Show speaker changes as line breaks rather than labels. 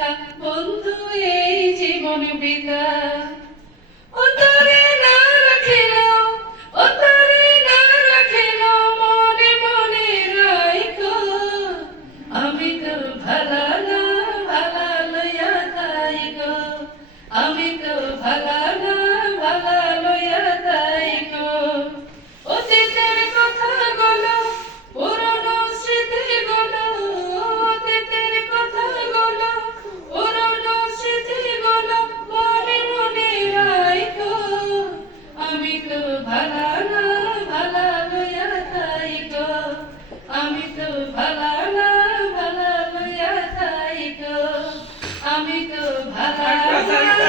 বৃথা বন্ধু, এই জীবন বৃথা ও তোরে না রাখিল ও তোরে না রাখিল মনে মনে রাইখো। আমি তো ভালা না ভালা লইয়া তাই আমি তো ভালা না ভালা না ভালা লইয়া আমি তো ভালা না ভালা লইয়া আমি তো ভালা আচ্ছা, আচ্ছা, আচ্ছা।